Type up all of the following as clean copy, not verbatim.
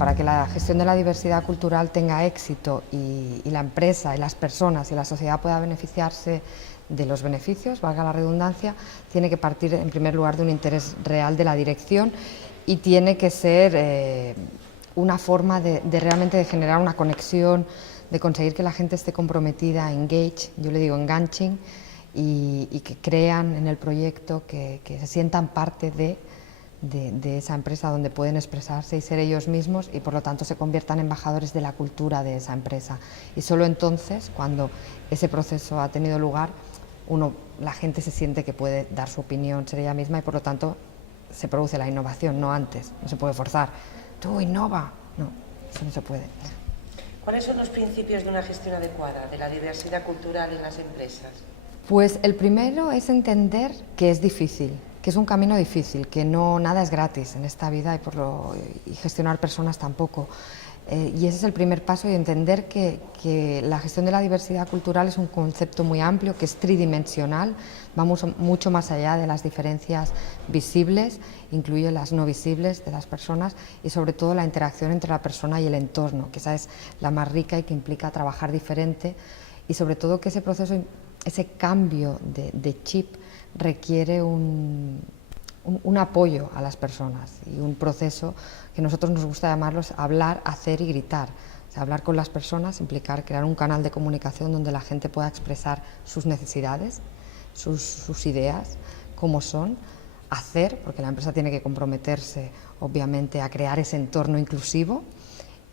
para que la gestión de la diversidad cultural tenga éxito y la empresa y las personas y la sociedad pueda beneficiarse de los beneficios, valga la redundancia, tiene que partir en primer lugar de un interés real de la dirección y tiene que ser una forma de realmente de generar una conexión, de conseguir que la gente esté comprometida, engage, yo le digo enganching, y que crean en el proyecto, que se sientan parte de esa empresa donde pueden expresarse y ser ellos mismos y por lo tanto se conviertan en embajadores de la cultura de esa empresa. Y solo entonces, cuando ese proceso ha tenido lugar, la gente se siente que puede dar su opinión, ser ella misma y por lo tanto se produce la innovación, no antes, no se puede forzar. Tú innova, no, eso no se puede. ¿Cuáles son los principios de una gestión adecuada de la diversidad cultural en las empresas? Pues el primero es entender que es difícil, que es un camino difícil, que nada es gratis en esta vida y gestionar personas tampoco. Y ese es el primer paso, y entender que la gestión de la diversidad cultural es un concepto muy amplio, que es tridimensional, vamos mucho más allá de las diferencias visibles, incluye las no visibles de las personas y sobre todo la interacción entre la persona y el entorno, que esa es la más rica y que implica trabajar diferente y sobre todo que ese proceso, ese cambio de chip requiere un apoyo a las personas y un proceso que nosotros nos gusta llamarlos hablar, hacer y gritar. O sea, hablar con las personas, implicar crear un canal de comunicación donde la gente pueda expresar sus necesidades, sus ideas, cómo son, hacer, porque la empresa tiene que comprometerse obviamente a crear ese entorno inclusivo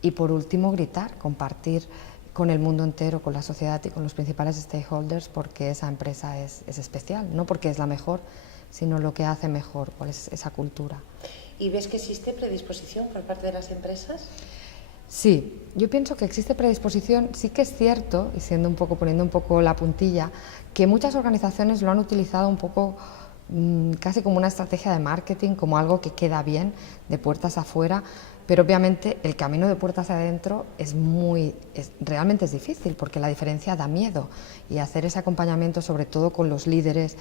y por último gritar, compartir con el mundo entero, con la sociedad y con los principales stakeholders porque esa empresa es especial, no porque es la mejor, sino lo que hace mejor, cuál es esa cultura. ¿Y ves que existe predisposición por parte de las empresas? Sí, yo pienso que existe predisposición, sí que es cierto, y poniendo un poco la puntilla, que muchas organizaciones lo han utilizado un poco casi como una estrategia de marketing, como algo que queda bien de puertas afuera, pero obviamente el camino de puertas adentro realmente es difícil porque la diferencia da miedo y hacer ese acompañamiento sobre todo con los líderes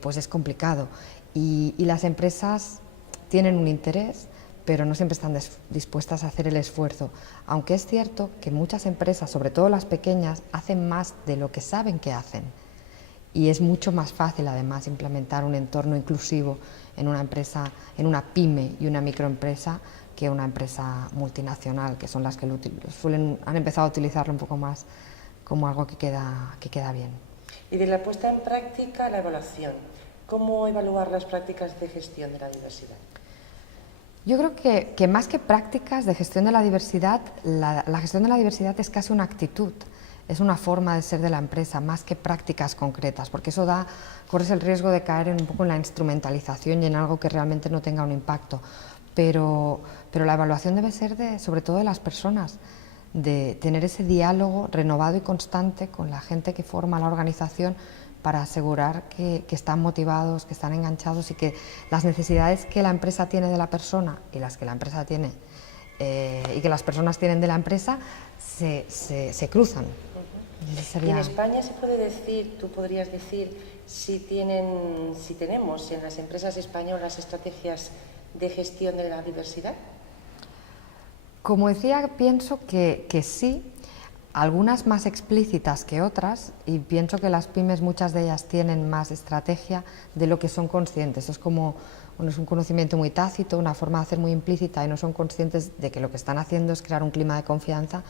pues es complicado y las empresas tienen un interés pero no siempre están dispuestas a hacer el esfuerzo, aunque es cierto que muchas empresas, sobre todo las pequeñas, hacen más de lo que saben que hacen y es mucho más fácil además implementar un entorno inclusivo en una empresa, en una pyme y una microempresa que una empresa multinacional, que son las que han empezado a utilizarlo un poco más como algo que queda bien. Y de la puesta en práctica a la evaluación, ¿cómo evaluar las prácticas de gestión de la diversidad? Yo creo que más que prácticas de gestión de la diversidad, la gestión de la diversidad es casi una actitud, es una forma de ser de la empresa, más que prácticas concretas, porque eso corres el riesgo de caer un poco en la instrumentalización y en algo que realmente no tenga un impacto. Pero la evaluación debe ser sobre todo de las personas, de tener ese diálogo renovado y constante con la gente que forma la organización para asegurar que están motivados, que están enganchados y que las necesidades que la empresa tiene de la persona y las que la empresa tiene y que las personas tienen de la empresa se cruzan. Y en España se puede decir, tú podrías decir, si tenemos en las empresas españolas estrategias de gestión de la diversidad. Como decía, pienso que sí, algunas más explícitas que otras, y pienso que las pymes, muchas de ellas tienen más estrategia de lo que son conscientes. Es como es un conocimiento muy tácito, una forma de hacer muy implícita y no son conscientes de que lo que están haciendo es crear un clima de confianza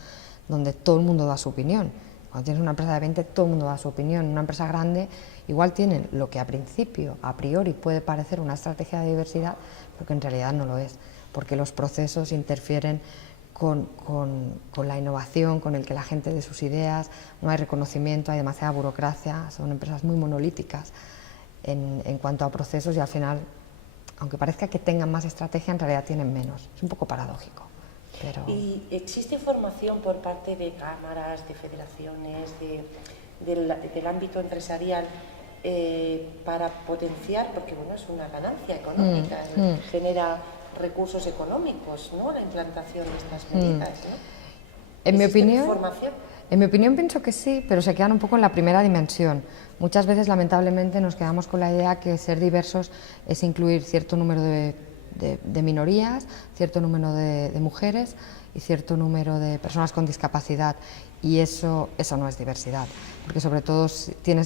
donde todo el mundo da su opinión. Cuando tienes una empresa de 20, todo el mundo da su opinión. Una empresa grande igual tienen lo que a priori puede parecer una estrategia de diversidad, pero que en realidad no lo es, porque los procesos interfieren con la innovación, con el que la gente dé sus ideas, no hay reconocimiento, hay demasiada burocracia, son empresas muy monolíticas en cuanto a procesos y al final, aunque parezca que tengan más estrategia, en realidad tienen menos. Es un poco paradójico. Pero... ¿Y existe formación por parte de cámaras, de federaciones, del ámbito empresarial para potenciar, porque bueno, es una ganancia económica, genera recursos económicos, ¿no?, la implantación de estas medidas, ¿no? En mi opinión, formación? En mi opinión pienso que sí, pero se quedan un poco en la primera dimensión. Muchas veces, lamentablemente, nos quedamos con la idea que ser diversos es incluir cierto número de de minorías, cierto número de mujeres y cierto número de personas con discapacidad, y eso no es diversidad, porque sobre todo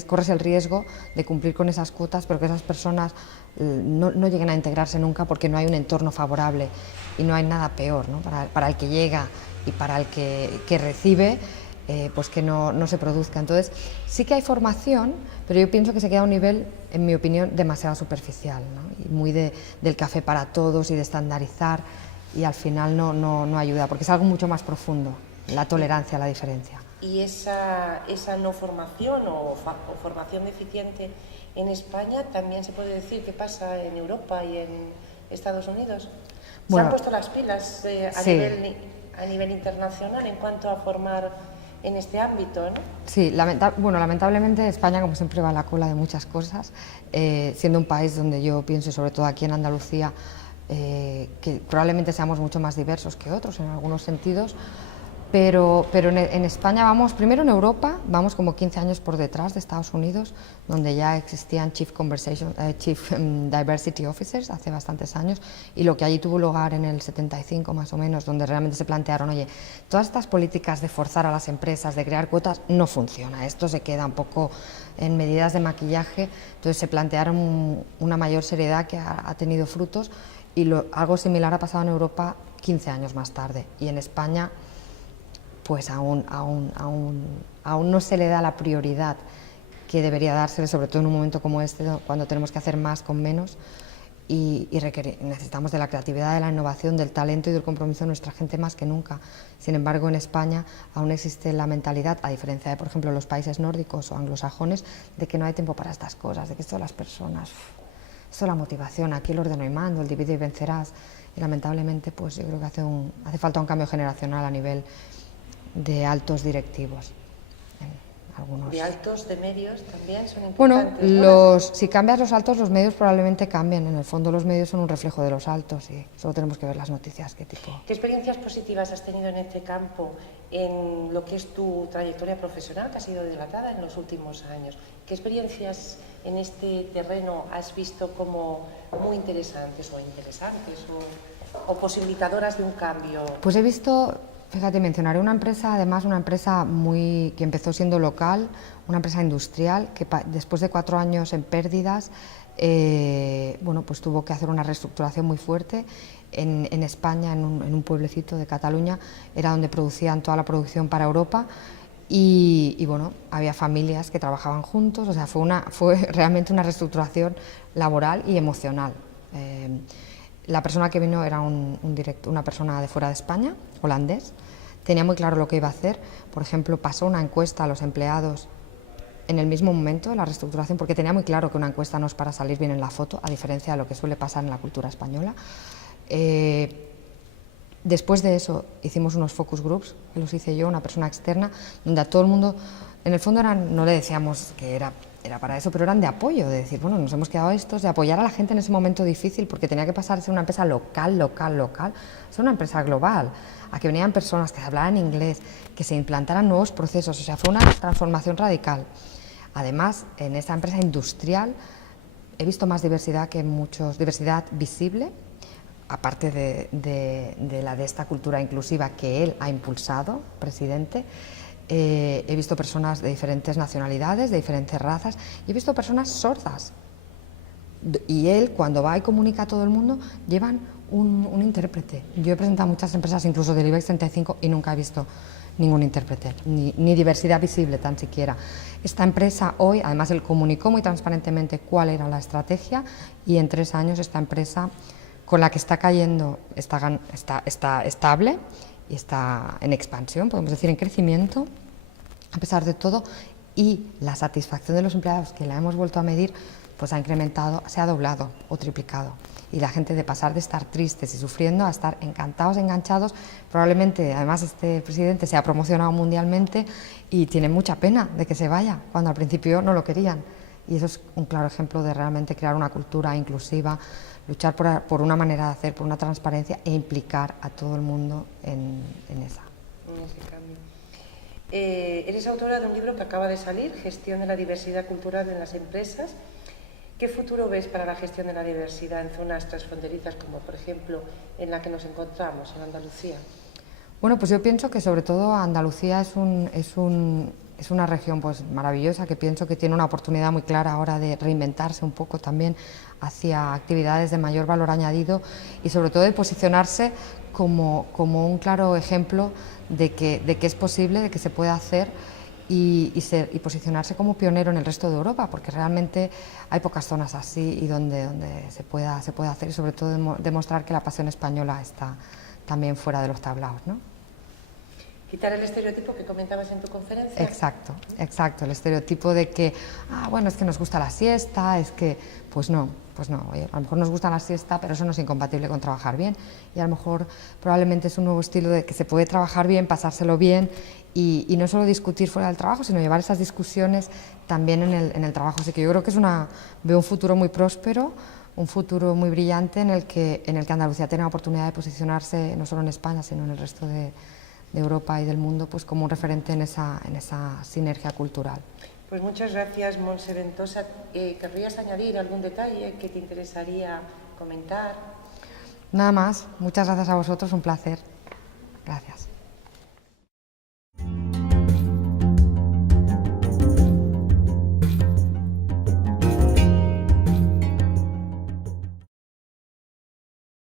corres el riesgo de cumplir con esas cuotas, pero que esas personas no lleguen a integrarse nunca porque no hay un entorno favorable, y no hay nada peor, ¿no? para el que llega y para el que recibe, pues que no se produzca. Entonces sí que hay formación, pero yo pienso que se queda a un nivel, en mi opinión, demasiado superficial, ¿no? Y muy del café para todos y de estandarizar, y al final no ayuda, porque es algo mucho más profundo, la tolerancia a la diferencia. ¿Y esa no formación o formación deficiente en España también se puede decir que pasa en Europa y en Estados Unidos? ¿Se han puesto las pilas a nivel internacional en cuanto a formar en este ámbito, ¿no? Sí, lamentablemente España, como siempre, va a la cola de muchas cosas, siendo un país donde yo pienso, sobre todo aquí en Andalucía, que probablemente seamos mucho más diversos que otros en algunos sentidos, pero en España vamos, primero en Europa, vamos como 15 años por detrás de Estados Unidos, donde ya existían Chief Diversity Officers hace bastantes años, y lo que allí tuvo lugar en el 75 más o menos, donde realmente se plantearon, oye, todas estas políticas de forzar a las empresas, de crear cuotas, no funciona, esto se queda un poco en medidas de maquillaje. Entonces se plantearon una mayor seriedad que ha tenido frutos, y algo similar ha pasado en Europa 15 años más tarde, y en España pues aún no se le da la prioridad que debería dársele, sobre todo en un momento como este, cuando tenemos que hacer más con menos, y necesitamos de la creatividad, de la innovación, del talento y del compromiso de nuestra gente más que nunca. Sin embargo, en España aún existe la mentalidad, a diferencia de, por ejemplo, los países nórdicos o anglosajones, de que no hay tiempo para estas cosas, de que esto de las personas, esto es la motivación, aquí el ordeno y mando, el divide y vencerás, y lamentablemente pues yo creo que hace falta un cambio generacional a nivel de altos directivos. Algunos. De altos, de medios también son Bueno, importantes, ¿no? si cambias los altos, los medios probablemente cambien. En el fondo los medios son un reflejo de los altos, y solo tenemos que ver las noticias. ¿Qué experiencias positivas has tenido en este campo, en lo que es tu trayectoria profesional, que ha sido dilatada en los últimos años? ¿Qué experiencias en este terreno has visto como muy interesantes o posibilitadoras de un cambio? Pues he visto... Fíjate, mencionaré una empresa, además una empresa que empezó siendo local, una empresa industrial, que después de 4 años en pérdidas, pues tuvo que hacer una reestructuración muy fuerte. En España, en un pueblecito de Cataluña, era donde producían toda la producción para Europa, y bueno, había familias que trabajaban juntos, o sea, fue realmente una reestructuración laboral y emocional. La persona que vino era una persona de fuera de España, holandés, tenía muy claro lo que iba a hacer. Por ejemplo, pasó una encuesta a los empleados en el mismo momento de la reestructuración, porque tenía muy claro que una encuesta no es para salir bien en la foto, a diferencia de lo que suele pasar en la cultura española. Después de eso hicimos unos focus groups, que los hice yo, una persona externa, donde a todo el mundo, en el fondo no le decíamos que era para eso, pero eran de apoyo, de decir, bueno, nos hemos quedado estos, de apoyar a la gente en ese momento difícil, porque tenía que pasar de ser una empresa local, a ser una empresa global, a que venían personas que hablaran inglés, que se implantaran nuevos procesos, o sea, fue una transformación radical. Además, en esta empresa industrial he visto más diversidad que diversidad visible, aparte de la de esta cultura inclusiva que él ha impulsado, presidente. He visto personas de diferentes nacionalidades, de diferentes razas, y he visto personas sordas. Y él, cuando va y comunica a todo el mundo, llevan un intérprete. Yo he presentado muchas empresas, incluso del IBEX 35, y nunca he visto ningún intérprete, ni diversidad visible tan siquiera. Esta empresa hoy, además, él comunicó muy transparentemente cuál era la estrategia, y en 3 años esta empresa, con la que está cayendo, está estable y está en expansión, podemos decir en crecimiento, a pesar de todo, y la satisfacción de los empleados, que la hemos vuelto a medir, pues ha incrementado, se ha doblado o triplicado. Y la gente, de pasar de estar tristes y sufriendo a estar encantados, enganchados. Probablemente, además, este presidente se ha promocionado mundialmente y tiene mucha pena de que se vaya, cuando al principio no lo querían. Y eso es un claro ejemplo de realmente crear una cultura inclusiva, luchar por una manera de hacer, por una transparencia, e implicar a todo el mundo en esa. En ese cambio. Eres autora de un libro que acaba de salir, Gestión de la diversidad cultural en las empresas. ¿Qué futuro ves para la gestión de la diversidad en zonas transfronterizas como, por ejemplo, en la que nos encontramos, en Andalucía? Bueno, pues yo pienso que sobre todo Andalucía es una región pues maravillosa, que pienso que tiene una oportunidad muy clara ahora de reinventarse un poco también hacia actividades de mayor valor añadido y sobre todo de posicionarse como un claro ejemplo de que es posible, de que se puede hacer y posicionarse como pionero en el resto de Europa, porque realmente hay pocas zonas así y donde se pueda hacer y sobre todo demostrar que la pasión española está también fuera de los tablaos, ¿no? Quitar el estereotipo que comentabas en tu conferencia. Exacto, exacto, el estereotipo de que, bueno, es que nos gusta la siesta, es que, pues no, oye, a lo mejor nos gusta la siesta, pero eso no es incompatible con trabajar bien, y a lo mejor probablemente es un nuevo estilo de que se puede trabajar bien, pasárselo bien, y no solo discutir fuera del trabajo, sino llevar esas discusiones también en el trabajo. Así que yo creo que veo un futuro muy próspero, un futuro muy brillante en el que Andalucía tiene la oportunidad de posicionarse no solo en España, sino en el resto de Europa y del mundo, pues como un referente en esa sinergia cultural. Pues muchas gracias, Montse Ventosa. ¿Querrías añadir algún detalle que te interesaría comentar? Nada más, muchas gracias a vosotros, un placer. Gracias.